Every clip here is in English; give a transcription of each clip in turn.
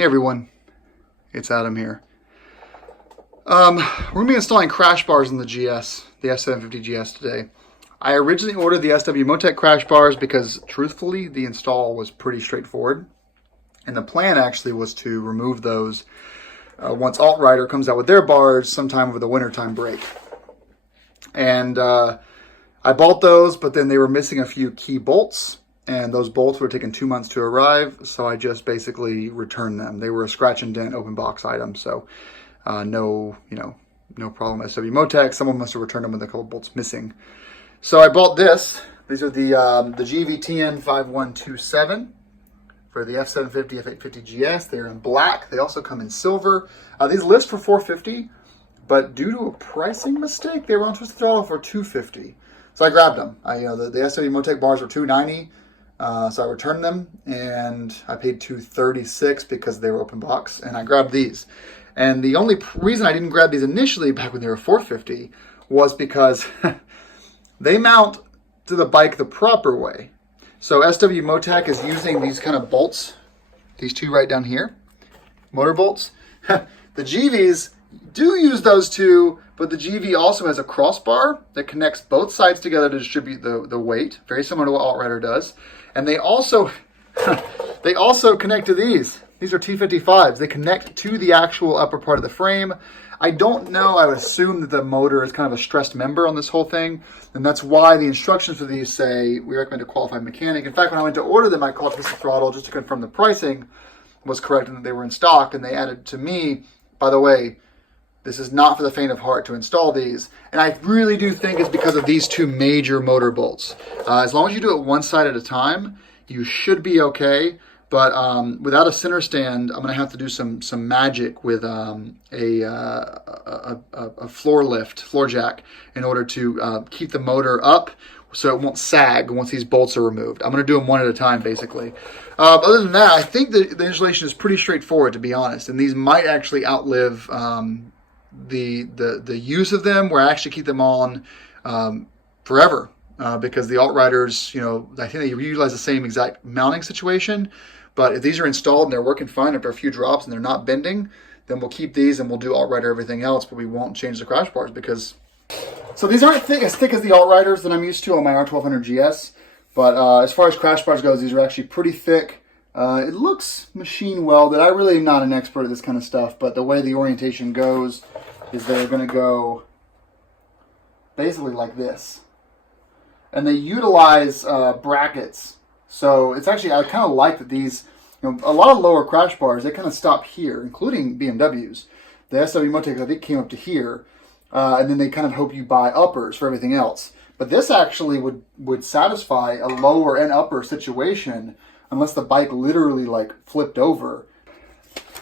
Hey everyone, it's Adam here. We're going to be installing crash bars in the GS, the F750GS today. I originally ordered the SW-Motech crash bars because, truthfully, the install was pretty straightforward. And the plan actually was to remove those once Alt-Rider comes out with their bars sometime over the wintertime break. And I bought those, but then they were missing a few key bolts. And those bolts were taking 2 months to arrive, so I just basically returned them. They were a scratch and dent open box item, so no problem. SW-Motech, someone must have returned them with a couple bolts missing. So I bought this. These are the Givi TN5127 for the F750, F850GS. They're in black. They also come in silver. These list for $450, but due to a pricing mistake, they were on Twisted Throttle for $250. So I grabbed them. The SW-Motech bars were $290. So I returned them, and I paid $236 because they were open box, and I grabbed these. And the only reason I didn't grab these initially back when they were $450 was because they mount to the bike the proper way. So SW-Motech is using these kind of bolts, these two right down here, motor bolts. The Givis do use those two, but the Givi also has a crossbar that connects both sides together to distribute the weight, very similar to what Alt-Rider does. And they also connect to these. These are T55s. They connect to the actual upper part of the frame. I don't know. I would assume that the motor is kind of a stressed member on this whole thing. And that's why the instructions for these say, we recommend a qualified mechanic. In fact, when I went to order them, I called Twisted Throttle just to confirm the pricing was correct and that they were in stock. And they added to me, by the way, this is not for the faint of heart to install these. And I really do think it's because of these two major motor bolts. As long as you do it one side at a time, you should be okay. But without a center stand, I'm going to have to do some magic with a floor jack in order to keep the motor up so it won't sag once these bolts are removed. I'm going to do them one at a time, basically. Other than that, I think the installation is pretty straightforward, to be honest. And these might actually outlive the use of them, where I actually keep them on forever. Because the Alt-Riders, I think they utilize the same exact mounting situation. But if these are installed and they're working fine after a few drops and they're not bending, then we'll keep these and we'll do Alt-Rider everything else, but we won't change the crash bars because... So these aren't as thick as the Alt-Riders that I'm used to on my R1200GS, but as far as crash bars goes, these are actually pretty thick. It looks machine welded. I really am not an expert at this kind of stuff, but the way the orientation goes is they're going to go basically like this. And they utilize brackets. So it's actually, I kind of like that these, a lot of lower crash bars, they kind of stop here, including BMWs. The SW-Motech, I think, came up to here. And then they kind of hope you buy uppers for everything else. But this actually would satisfy a lower and upper situation unless the bike literally like flipped over.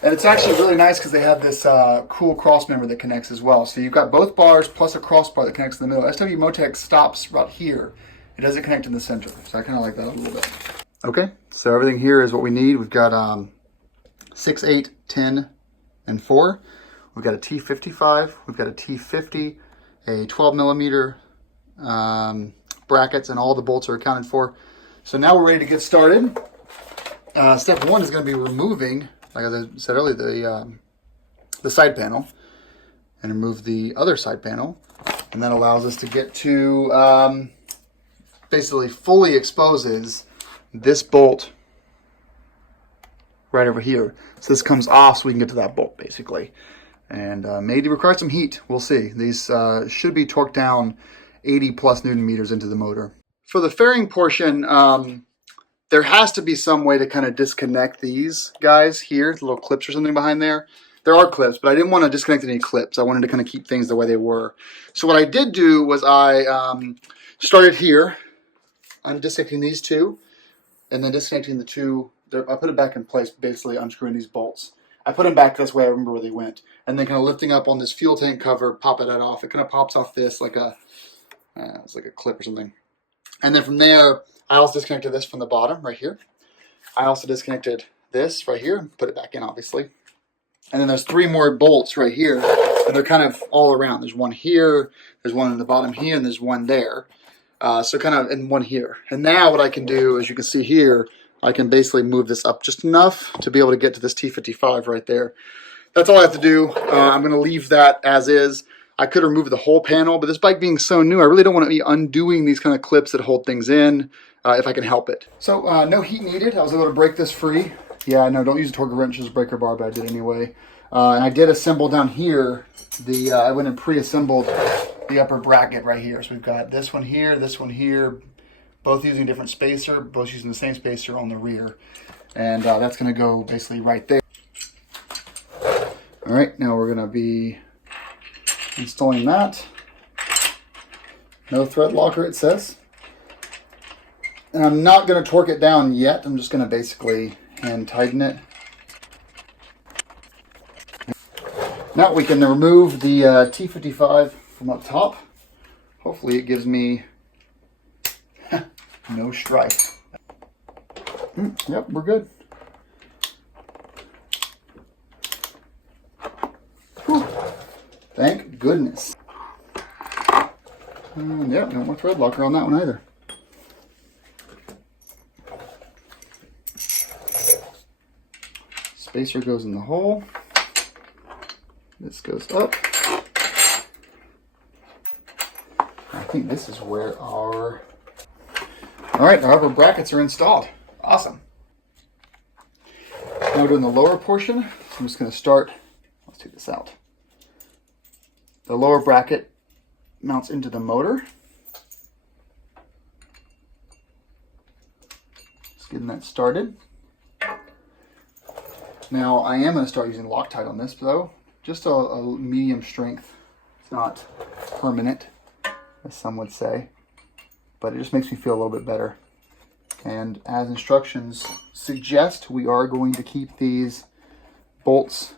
And it's actually really nice because they have this cool cross member that connects as well. So you've got both bars plus a crossbar that connects in the middle. SW-Motech stops right here. It doesn't connect in the center. So I kind of like that a little bit. Okay, so everything here is what we need. We've got 6, 8, 10, and 4. We've got a T55. We've got a T50, a 12 millimeter brackets, and all the bolts are accounted for. So now we're ready to get started. Step 1 is going to be removing, like I said earlier, the side panel, and remove the other side panel, and that allows us to get to basically fully exposes this bolt right over here. So this comes off so we can get to that bolt basically, and maybe require some heat. We'll see. These should be torqued down 80 plus Newton meters into the motor. For the fairing portion, there has to be some way to kind of disconnect these guys here, the little clips or something behind there. There are clips, but I didn't want to disconnect any clips. I wanted to kind of keep things the way they were. So what I did do was I started here. I'm disconnecting these two, and then disconnecting the two. I put it back in place, basically unscrewing these bolts. I put them back this way. I remember where they went. And then kind of lifting up on this fuel tank cover, popping that off. It kind of pops off this like it's like a clip or something. And then from there, I also disconnected this from the bottom right here. I also disconnected this right here, put it back in obviously. And then there's 3 more bolts right here, and they're kind of all around. There's one here, there's one in the bottom here, and there's one there. So kind of, and one here. And now what I can do, as you can see here, I can basically move this up just enough to be able to get to this T55 right there. That's all I have to do. I'm going to leave that as is. I could remove the whole panel, but this bike being so new, I really don't want to be undoing these kind of clips that hold things in if I can help it. So no heat needed. I was able to break this free. Yeah, no, don't use a torque wrench as a breaker bar, but I did anyway. And I did assemble down here. I went and pre-assembled the upper bracket right here. So we've got this one here, both using a different spacer, both using the same spacer on the rear. And that's going to go basically right there. All right, now we're going to be installing that. No thread locker, it says. And I'm not going to torque it down yet. I'm just going to basically hand tighten it. Now we can remove the T55 from up top. Hopefully it gives me no strife. Yep, we're good. Whew. Thank goodness. Yeah, no more thread locker on that one either. Spacer goes in the hole. This goes up. I think this is where our... All right, our upper brackets are installed. Awesome. Now we're doing the lower portion. So I'm just going to start. Let's take this out. The lower bracket mounts into the motor. Just getting that started. Now I am going to start using Loctite on this though. Just a medium strength. It's not permanent, as some would say, but it just makes me feel a little bit better. And as instructions suggest, we are going to keep these bolts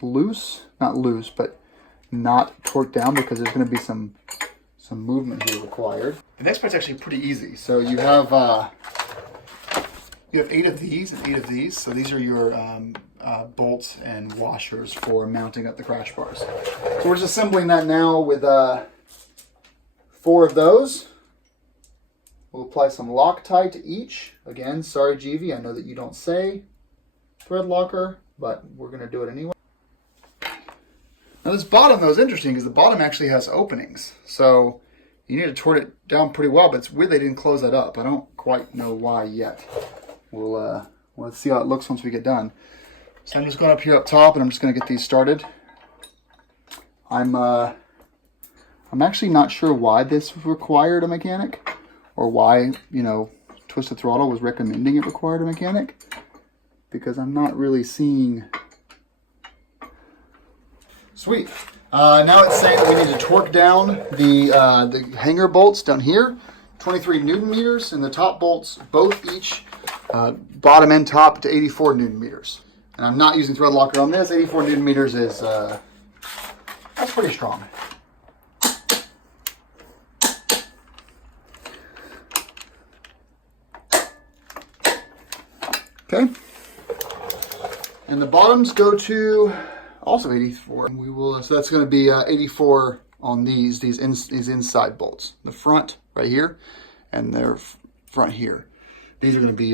loose, not loose, but not torqued down, because there's going to be some movement here required. The next part's actually pretty easy. So you have 8 of these and 8 of these. So these are your bolts and washers for mounting up the crash bars. So we're just assembling that now with 4 of those. We'll apply some Loctite to each. Again, sorry Givi, I know that you don't say thread locker, but we're going to do it anyway. Now this bottom though is interesting because the bottom actually has openings. So you need to torque it down pretty well, but it's weird they didn't close that up. I don't quite know why yet. Let's see how it looks once we get done. So I'm just going up here up top and I'm just going to get these started. I'm actually not sure why this required a mechanic, or why, you know, Twisted Throttle was recommending it required a mechanic, because I'm not really seeing. Sweet. Now it's saying that we need to torque down the hanger bolts down here, 23 Newton meters, and the top bolts, both each bottom and top, to 84 Newton meters. And I'm not using thread locker on this. 84 Newton meters is that's pretty strong. Okay. And the bottoms go to also 84. We will, so that's going to be 84 on these inside bolts. The front right here and their front here. These are going to be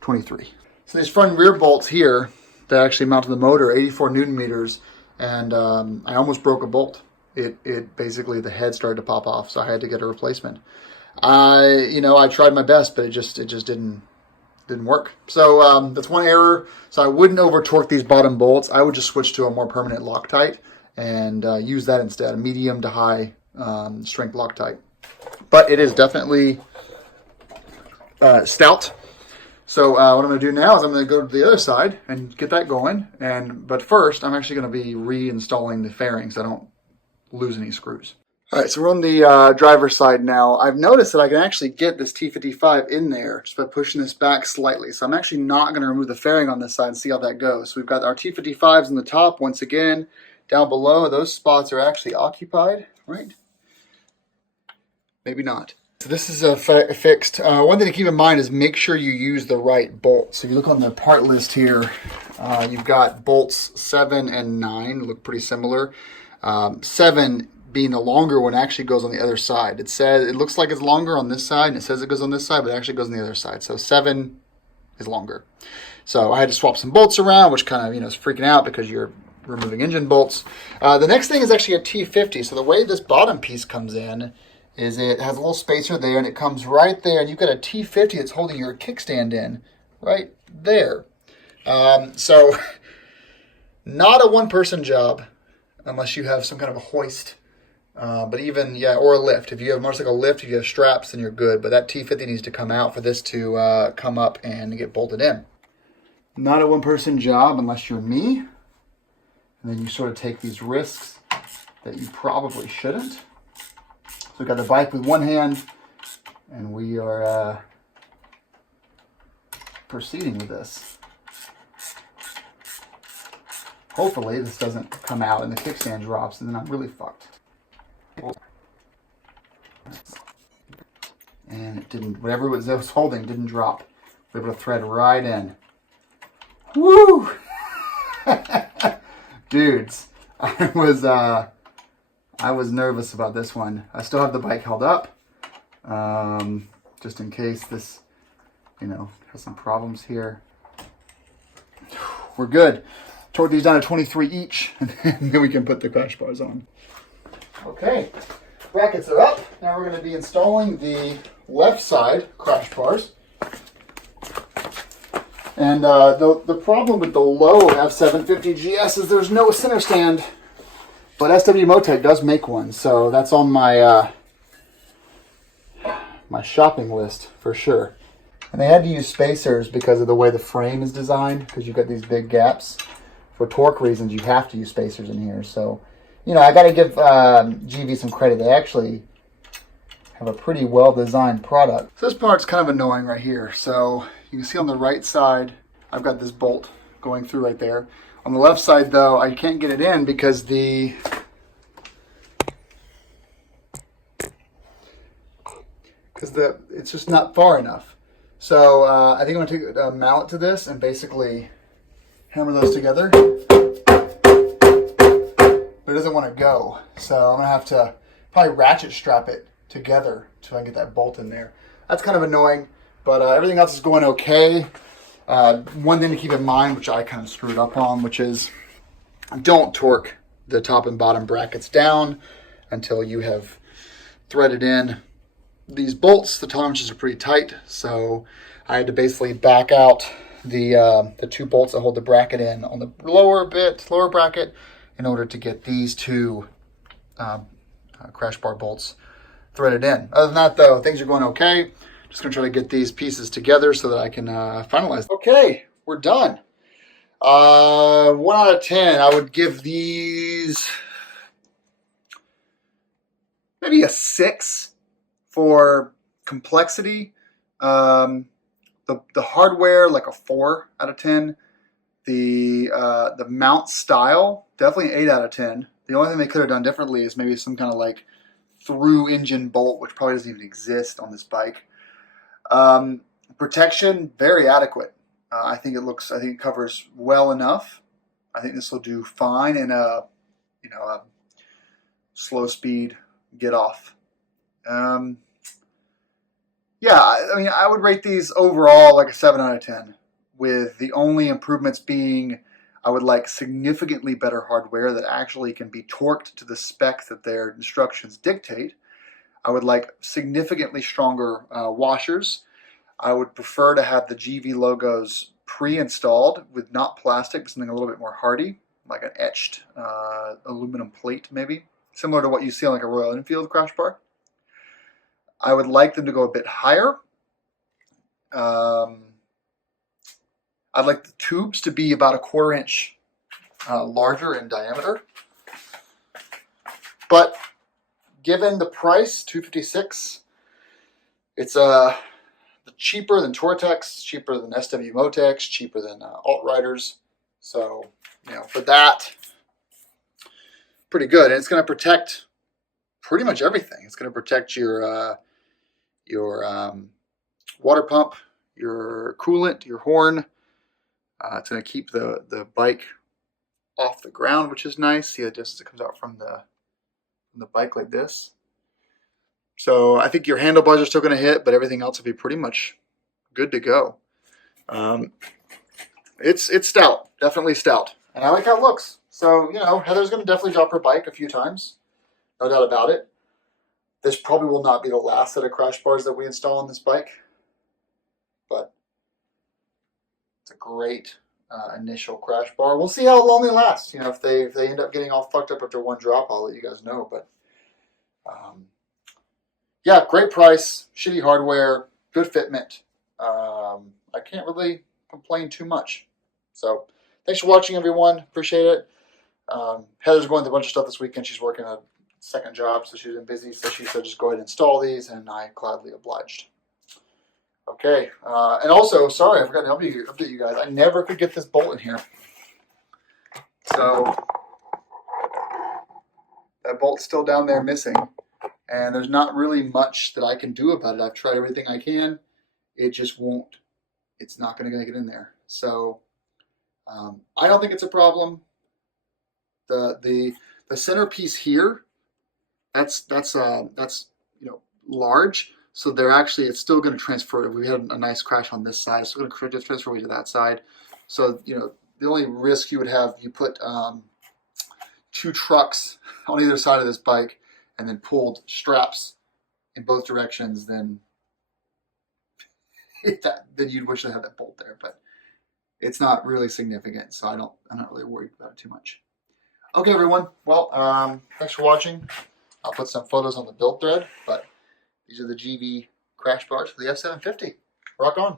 23. So these front and rear bolts here that actually mount to the motor, 84 Newton meters, and I almost broke a bolt. It basically, the head started to pop off, so I had to get a replacement. I tried my best, but it just didn't work. So that's one error. So I wouldn't over torque these bottom bolts. I would just switch to a more permanent Loctite and use that instead, a medium to high strength Loctite. But it is definitely stout. So what I'm going to do now is I'm going to go to the other side and get that going. But first, I'm actually going to be reinstalling the fairings so I don't lose any screws. All right, so we're on the driver's side now. I've noticed that I can actually get this T55 in there just by pushing this back slightly. So I'm actually not going to remove the fairing on this side and see how that goes. So we've got our T55s in the top once again. Down below, those spots are actually occupied, right? Maybe not. So this is fixed. One thing to keep in mind is make sure you use the right bolt. So if you look on the part list here, you've got bolts 7 and 9, look pretty similar. 7 being the longer one actually goes on the other side. It looks like it's longer on this side, and it says it goes on this side, but it actually goes on the other side. So 7 is longer. So I had to swap some bolts around, which kind of, is freaking out because you're removing engine bolts. The next thing is actually a T50. So the way this bottom piece comes in is it has a little spacer there, and it comes right there, and you've got a T50 that's holding your kickstand in right there. So not a one-person job unless you have some kind of a hoist. But even, or a lift. If you have a motorcycle lift, if you have straps, then you're good. But that T50 needs to come out for this to come up and get bolted in. Not a one-person job unless you're me. And then you sort of take these risks that you probably shouldn't. So we've got the bike with one hand, and we are proceeding with this. Hopefully this doesn't come out and the kickstand drops, and then I'm really fucked. And it didn't, whatever it was holding didn't drop. We were able to thread right in. Woo! Dudes, I was nervous about this one. I still have the bike held up, just in case this, has some problems here. We're good. Torque these down to 23 each, and then we can put the crash bars on. Okay, brackets are up. Now we're going to be installing the left side crash bars. And the problem with the low F750GS is there's no center stand, but SW-Motech does make one, so that's on my my shopping list for sure. And they had to use spacers because of the way the frame is designed, because you've got these big gaps. For torque reasons, you have to use spacers in here. So, I got to give Givi some credit. They actually have a pretty well-designed product. So this part's kind of annoying right here. So you can see on the right side, I've got this bolt going through right there. On the left side, though, I can't get it in because it's just not far enough. So I think I'm going to take a mallet to this and basically hammer those together. But it doesn't want to go. So I'm going to have to probably ratchet strap it together so I can get that bolt in there. That's kind of annoying, but everything else is going okay. One thing to keep in mind, which I kind of screwed up on, which is don't torque the top and bottom brackets down until you have threaded in these bolts. The tolerances are pretty tight, so I had to basically back out the two bolts that hold the bracket in on the lower bracket in order to get these two crash bar bolts threaded in. Other than that, though, things are going okay. Just going to try to get these pieces together so that I can finalize. Okay, we're done. 1 out of 10, I would give these maybe a 6 for complexity. The hardware, like a 4 out of 10. The mount style, definitely an 8 out of 10. The only thing they could have done differently is maybe some kind of like through engine bolt, which probably doesn't even exist on this bike. Protection, very adequate. I think it covers well enough. I think this will do fine in a slow speed get off. Yeah, I would rate these overall like a 7 out of 10, with the only improvements being I would like significantly better hardware that actually can be torqued to the spec that their instructions dictate. I would like significantly stronger washers. I would prefer to have the Givi logos pre-installed with not plastic, but something a little bit more hardy, like an etched aluminum plate maybe, similar to what you see on like a Royal Enfield crash bar. I would like them to go a bit higher. I'd like the tubes to be about a 1/4 inch larger in diameter. But given the price, $256, it's cheaper than Tortex, cheaper than SW-Motech, cheaper than Alt-Riders. So, for that, pretty good. And it's going to protect pretty much everything. It's going to protect your water pump, your coolant, your horn. It's going to keep the bike off the ground, which is nice. See how just it comes out from the bike like this. So I think your handlebars are still going to hit, but everything else will be pretty much good to go. It's stout, definitely stout, and I like how it looks. So you know, Heather's going to definitely drop her bike a few times, no doubt about it. This probably will not be the last set of crash bars that we install on this bike, but it's a great initial crash bar. We'll see how long they last. You know, if they end up getting all fucked up after one drop, I'll let you guys know. But yeah, great price, shitty hardware, good fitment. I can't really complain too much. So thanks for watching, everyone. Appreciate it. Heather's going through a bunch of stuff this weekend. She's working a second job, so she's been busy. So she said just go ahead and install these, and I gladly obliged. Okay, and also, sorry, I forgot to update you guys. I never could get this bolt in here. So that bolt's still down there missing. And there's not really much that I can do about it. I've tried everything I can. It just won't. It's not going to get in there. So I don't think it's a problem. The centerpiece here, that's you know, large. So they're actually, it's still going to transfer. We had a nice crash on this side. It's still going to transfer away to that side. So, you know, the only risk you would have, you put 2 trucks on either side of this bike and then pulled straps in both directions, then then you'd wish they had that bolt there. But it's not really significant, so I'm not really worried about it too much. Okay, everyone. Well, thanks for watching. I'll put some photos on the build thread, but these are the Givi crash bars for the F750. Rock on.